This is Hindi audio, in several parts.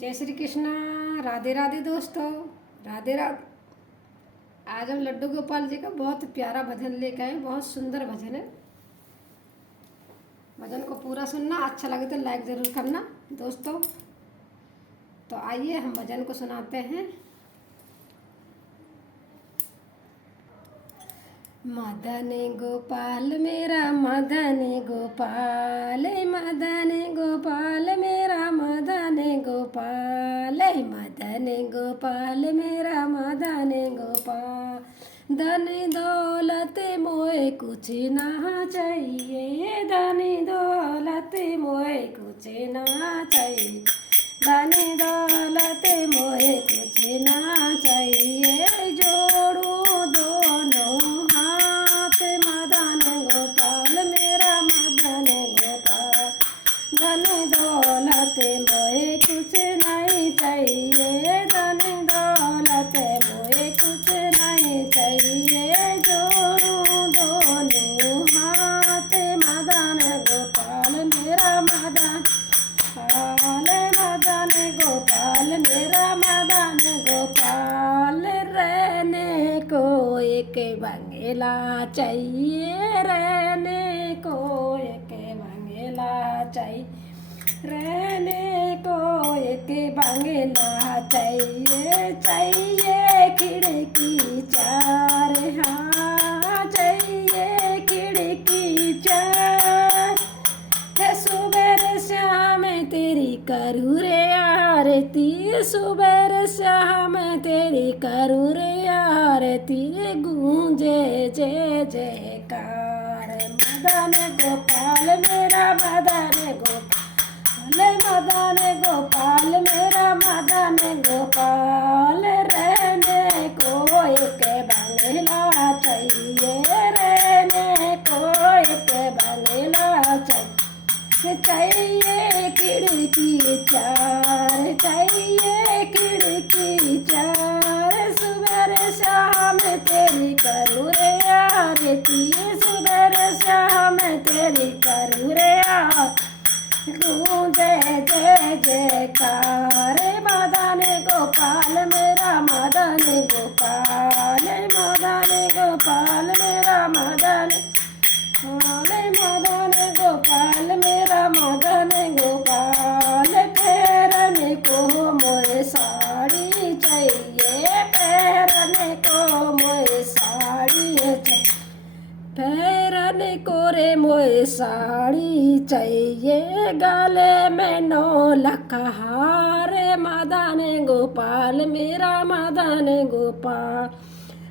जय श्री कृष्णा। राधे राधे दोस्तों, राधे राधे। आज हम लड्डू गोपाल जी का बहुत प्यारा भजन लेकर आए। बहुत सुंदर भजन है। भजन को पूरा सुनना, अच्छा लगे तो लाइक ज़रूर करना दोस्तों। तो आइए हम भजन को सुनाते हैं। मदन गोपाल मेरा मदन गोपाल, मदन गोपाल मेरा मदन गोपाल, मदन गोपाल मेरा मदन गोपाल। धन दौलत मोए कुछ ना चाहिए, धन दौलत मोए कुछ ना चाहिए, धन दौलत मोए कुछ ना चाहिए। जोड़ू दोनों हाथ मदन गोपाल मेरा मदन गोपाल। धन दौलत मोए कुछ नहीं चाहिए, धन दौलत मोए कुछ नहीं चाहिए। जोड़ू दोनों हाथ मदन गोपाल मेरा मदन मदन गोपाल मेरा मदन गोपाल। रहने को एक बंगला चाहिए, रहने को एक बंगला चाहिए, रहने को एक बंगला चाहिए। चाहिए खिड़की चार, हाँ चाहिए खिड़की चार। है सुबह शाम तेरी करूँ रे आरती, सुबह शाम तेरी करूँ रे आरती। गूंजे जय जयकार मदन गोपाल मेरा मदन गोपाल, मदन गोपाल मेरा मदन गोपाल। रहने को एक बंगला चाहिए, रहने को एक बंगला चाहिए। चाहिए खिड़की चार, चाहिए खिड़की चार। सुबह शाम तेरी करूँ रे आरती, सुबह शाम तेरी करूँ रे आरती। गूंजे जय जयकार मदन गोपाल मेरा मदन गोपाल, मदन गोपाल मेरा मदन मदन गोपाल मेरा मदन गोपाल। फेरने को मोए साड़ी चाहिए, फेरने को मोए साड़ी चाहिए, फेरने को रे मोए साड़ी चाहिए। गले में 9 लाख हार मदन गोपाल मेरा मदन गोपाल।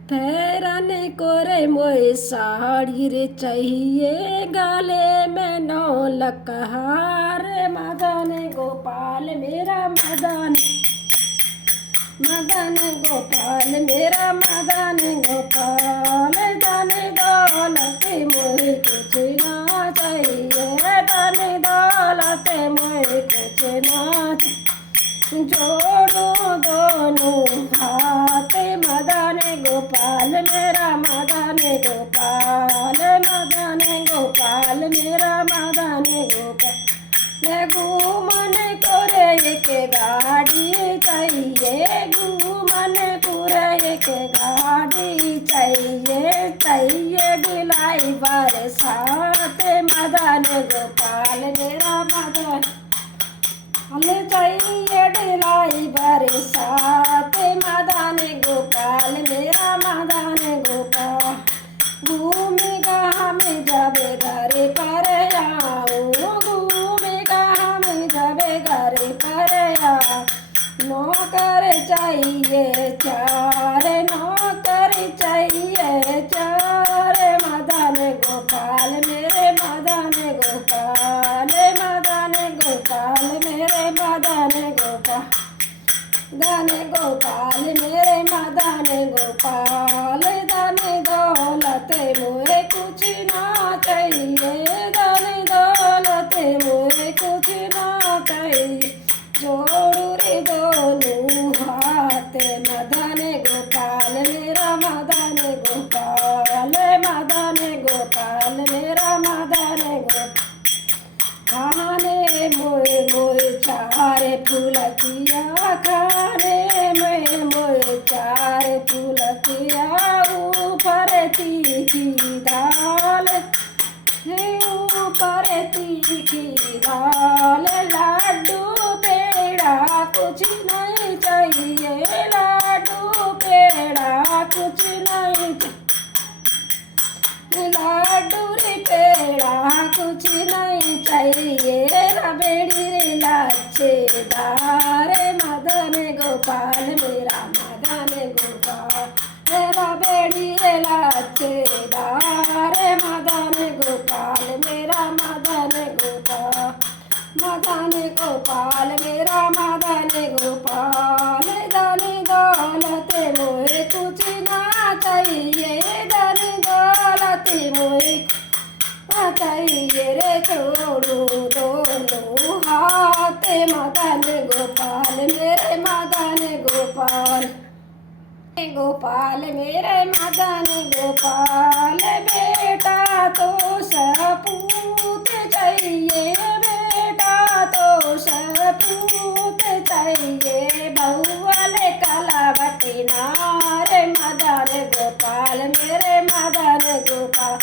फेरने को रे मोए साड़ी रे चाहिए, गले में 9 लाख हार मदन गोपाल मेरा मदन मदन गोपाल मेरा मदन गोपाल। धन दौलत मोए कुछ ना चाहिए, धन दौलत मोए कुछ ना चाहिए। जोड़ो दोनों हाथ मदन गोपाल मेरा मदन गोपाल, मदन गोपाल मेरा मदन गोपाल। घूमन को रे एक गाड़ी चाहिए, घूमन पूरा एक गाड़ी चाहिए। चाहिए ड्राइवर साथ मदन गोपाल मेरा मदन, चाहिए ड्राइवर साथ मदन गोपाल मेरा मदन गोपाल। घूमेगा हम जब घर पर आऊँ, घूमेगा हम जब घर पर आऊँ। नौकर चाहिए चार, नौकर चाहिए चार मदन गोपाल मेरे मदन गोपाल, मदन गोपाल मेरे मदन गोपाल। धन गोपाल मेरे मदन गोपाल। धन दौलत मोए कुछ ना चाहिए, धन दौलत मोए कुछ ना चाहिए। जोड़ू रे दोनों हाथ मदन गोपाल मेरा मदन गोपाल, मदन गोपाल मेरा मदन गोपाल। खाने मोए मोए चार फूल किया खाने में मोए चार फुलकिया ऊपर तीखी दाल, ऊपर तीखी दाल, लड्डू पेड़ा कुछ नहीं चाहिए, लड्डू पेड़ा कुछ नहीं चाहिए, लड्डू रे पेड़ा कुछ नहीं चाहिए, रबड़ी रे लच्छेदार, मदन गोपाल मेरा मदन गोपाल, रबड़ी रे लच्छेदार, मदन गोपाल मेरा मदन गोपाल, मदन गोपाल मेरा मदन गोपाल, धन दौलत मोहे कुछ ना चाहिए, धन दौलत मोहे चाहिए रे, छोड़ू दोनों हाथ, मदन गोपाल मेरे मदन गोपाल, गोपाल मेरे मदन गोपाल, बेटा तो सपूत चाहिए, बेटा तो सपूत चाहिए, बहुअल कलावती नार, मदन गोपाल मेरे मदन गोपाल,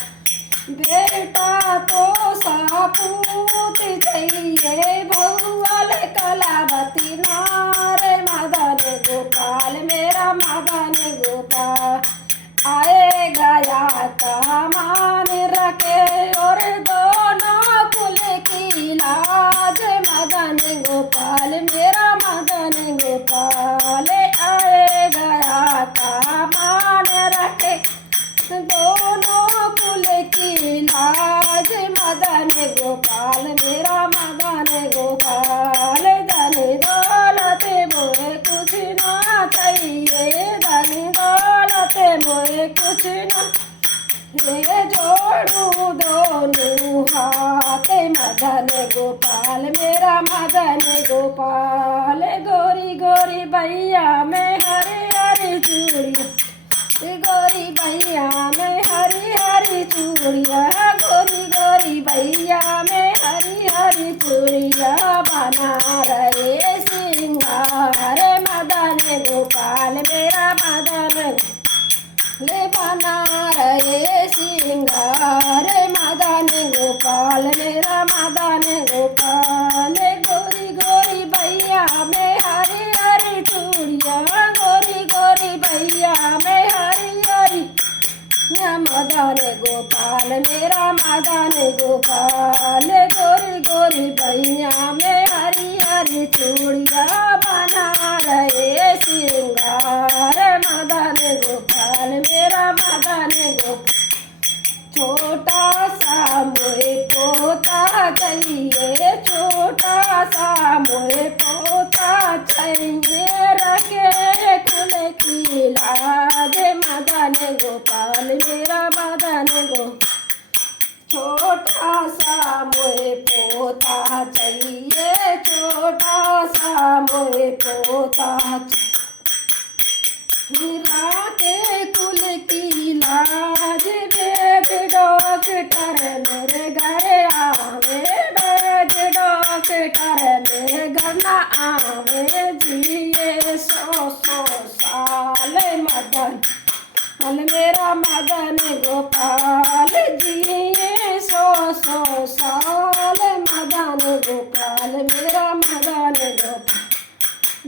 बेटा तो सपूत चाहिए, बहुअल कलावती नार, मदन गोपाल मेरा मदन गोपाल, आएगा या का मान रखे और दोनों कुल की लाज, मदन गोपाल मेरा मदन गोपाल, आएगा या का मान रखे दोनों कुल की लाज, मदन गोपाल मेरा मदन गोपाल, धन दौलत मोहे कुछ ना चाहिए, धन दौलत मोहे कुछ ना, ये जोड़ू दोनों हाथ, मदन गोपाल मेरा मदन गोपाल, गोरी गोरी भैया में हरी हरी चूड़िया, गोरी भैया में हरी हरी चूड़िया, गोरी गोरी भैया में हरी हरी चूड़िया, बना रहे सिंगार, मदन गोपाल मेरा मदन ले, बना रहे सिंगार, मदन गोपाल मेरा मदन गोपाल, गोरी गोरी भैया में हरी हरी चूड़िया, गोरी गोरी भैया में हरी हरी, मदन गोपाल मेरा मदन गोपाल, गोरी गोरी भैया में हरी हरी चूड़िया, बना रहे सिंगार, मदन गोपाल मेरा मदन गोपाल, छोटा सा मोहे पोता चाहिए, छोटा सा मोहे पोता चाहिए, रखे खुले की लाज, मदन गोपाल मेरा मदन गोपाल, छोटा सा मोहे पोता चाहिए, छोटा सा मोहे पोता चाहिए, राके कुल की लाज, वेद डॉक्टर मेरे घर आवे, वेद डॉक्टर मेरे घर न आवे, जिए 100 साल, मदन मेरा मदन गोपाल, जिए 100 साल, मदन गोपाल मेरा मदन गोपाल,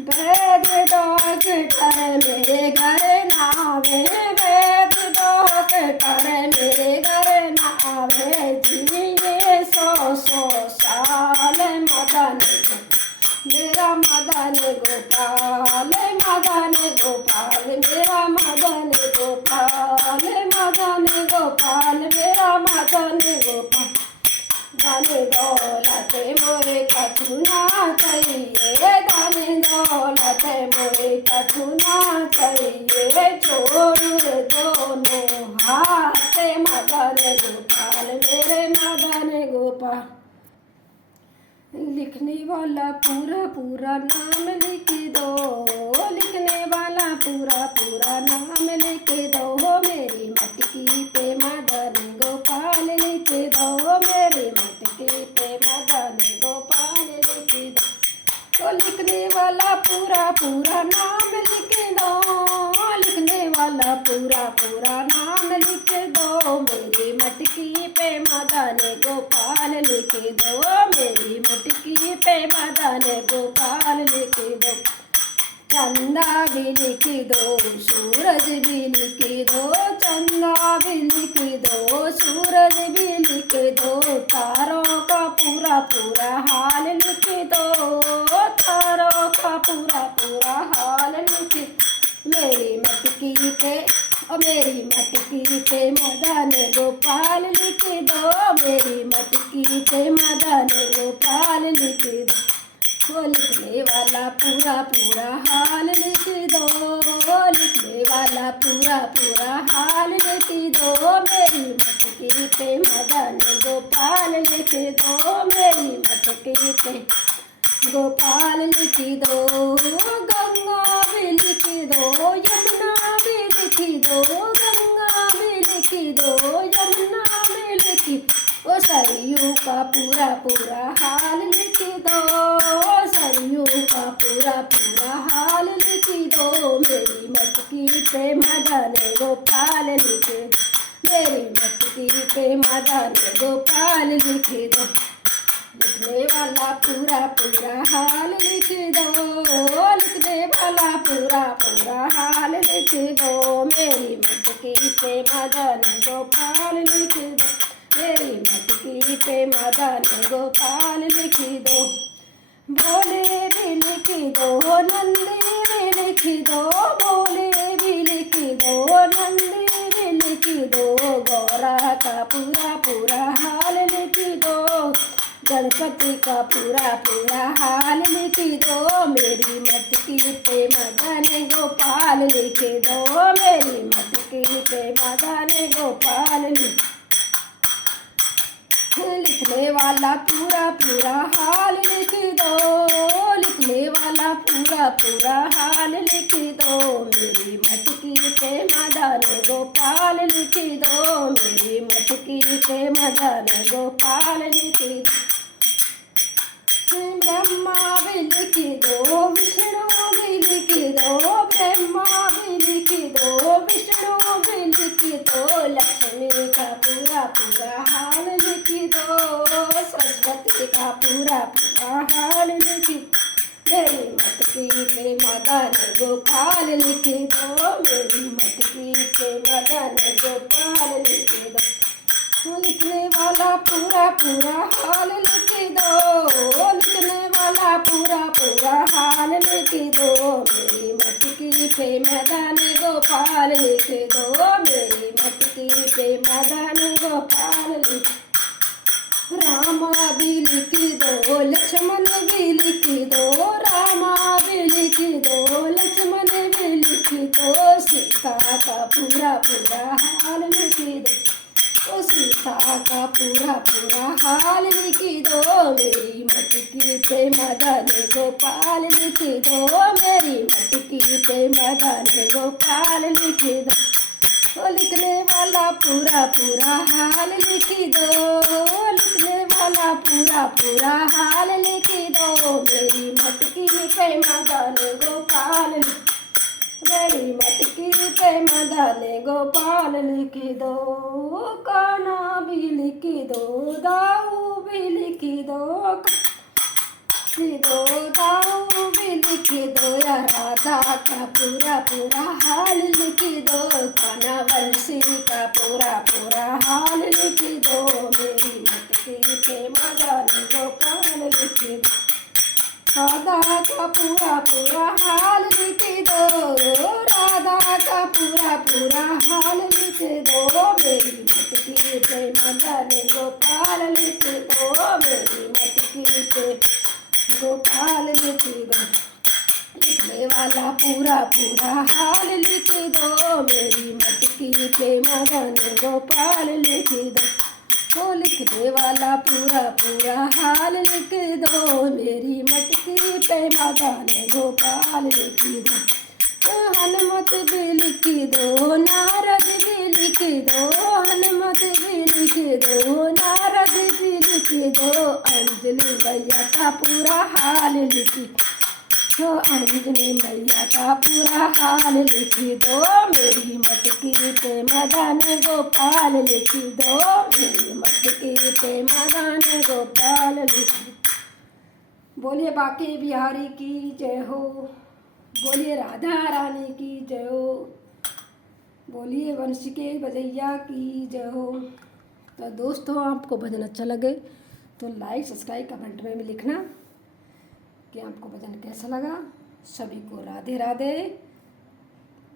वेद डॉक्टर मेरे घर नावे, वेद डॉक्टर मेरे घर नावे, जिए 100 साल, मदन मेरा मदन गोपाल, मदन गोपाल मेरा मदन गोपाल, मदन गोपाल मेरा मदन गोपाल, धन दौलत मोहे कछु ना चाहिए, धन दौलत मोहे कछु ना चाहिए, जोड़ दोनों हाथ, मदन गोपाल मेरे मदन गोपाल, लिखने वाला पूरा पूरा नाम लिख दो, लिखने वाला पूरा पूरा नाम लिख दो, मेरी मटकी पे मदन गोपाल लिख दो, मेरी मटकी पे मदन गोपाल लिख दो, तो लिखने वाला पूरा पूरा नाम लिख दो, लिखने वाला पूरा पूरा नाम लिख दो, मेरी मटकी पे मदन गोपाल लिख दो, मेरी मटकी पे मदन गोपाल लिख दो। चंदा भी लिख दो, सूरज भी लिख दो, चंदा भी लिख दो, सूरज भी लिख दो, तारों का पूरा पूरा हाल लिख दो, तारों का पूरा पूरा हाल लिख। मेरी मटकी पे मेरी मटकी पे मदन गोपाल लिख दो, मेरी मटकी पे मदन गोपाल लिख दो। वो लिखने वाला पूरा पूरा हाल लिख दो, लिखने वाला पूरा पूरा हाल लिख दो, मेरी मटकी पे मदन गोपाल लिख दो, मेरी मटकी पे गोपाल लिख दो। गंगा भी लिख दो, यमुना भी लिख दो, गंगा भी लिख दो, यमुना भी लिख, ओ सरयू का पूरा पूरा हाल लिख दो, सरयू का पूरा पूरा हाल लिख दो, मेरी मटकी पे मदन गोपाल लिख दो, मेरी मटकी पे मदन गोपाल लिख दो। लिखने वाला पूरा पूरा हाल लिख दो, लिखने वाला पूरा पूरा हाल लिख दो, मेरी मटकी पे मदन गोपाल लिख दो, मेरी मटकी पे मदन गोपाल लिख दो। भोले भी लिख दो, नंदी भी लिख दो, भोले भी लिख दो, नंदी भी लिख दो, गौरा का पूरा पूरा हाल लिख दो, गणपति का पूरा पूरा हाल लिख दो, मेरी मटकी पे मदन गोपाल लिख दो, मेरी मटकी पे मदन गोपाल लिख। लिखने वाला पूरा पूरा हाल लिख दो, लिखने वाला पूरा पूरा हाल लिख दो, मेरी मटकी पे मदन गोपाल लिख दो, मेरी मटकी पे मदन गोपाल लिख दो। ब्रह्मा भी लिख दो, विष्णु भी लिख दो, ब्रह्मा भी लिख दो, विष्णु भी लिख दो, लक्ष्मी का पूरा पूरा हाल लिख दो, सरस्वती का पूरा पूरा हाल लिख दो, मेरी मटकी पे मदन गोपाल लिख दो, मेरी मटकी पे मदन गोपाल लिख दो। लिखने वाला पूरा पूरा हाल लिख दो, लिखने वाला पूरा पूरा हाल लिख दो, मेरी मटकी पे मदन गोपाल लिख दो, मेरी मटकी पे मदन गोपाल लिख। रामा भी लिख दो, लक्ष्मण भी लिख दो, रामा भी लिख दो, लक्ष्मण भी लिख दो, सीता का पूरा पूरा हाल लिख दो, ओ सीता का पूरा पूरा हाल लिख दो, मेरी मटकी पे मदन गोपाल लिख दो, मेरी मटकी पे मदन गोपाल लिख दो। ओ लिखने वाला पूरा पूरा हाल लिख दो, लिखने वाला पूरा पूरा हाल लिख दो, मेरी मटकी पे मदन गोपाल लिख, मेरी मटकी पे मदन गोपाल लिख दो। कान्हा भी लिख दो, दाऊ भी लिख दो, दाऊ भी लिख दो, या राधा का पूरा पूरा हाल लिख दो, कान्हा बंसी का पूरा पूरा हाल लिख दो, मेरी मटकी पे मदन गोपाल लिख दो। राधा का पूरा पूरा हाल लिख दो, राधा का पूरा पूरा हाल लिख दो, मेरी मटकी पे मदन गोपाल लिख दो, मेरी मटकी पे गोपाल लिख दो। लिखने वाला पूरा पूरा हाल लिख दो, मेरी मटकी पे मदन गोपाल लिख दो, ओ लिखने वाला पूरा पूरा हाल लिख दो, मेरी मटकी पे मदन गोपाल लिख दो। हनुमत भी लिख दो, नारद भी लिख दो, हनुमत भी लिख दो, नारद भी लिख दो, अंजलि भैया का पूरा हाल लिख, तो अंजनी मैया का पूरा हाल लिख दो, मेरी मटकी पे मदन गोपाल लिख दो, मेरी मटकी पे मदन गोपाल लिख दो। बोलिए बांके बिहारी की जय हो, बोलिए राधा रानी की जय हो, बोलिए वंश के बजैया की जय हो। तो दोस्तों आपको भजन अच्छा लगे तो लाइक सब्सक्राइब कमेंट में भी लिखना कि आपको भजन कैसा लगा। सभी को राधे राधे,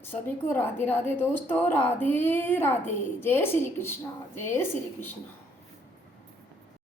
सभी को राधे राधे दोस्तों, राधे राधे। जय श्री कृष्णा, जय श्री कृष्णा।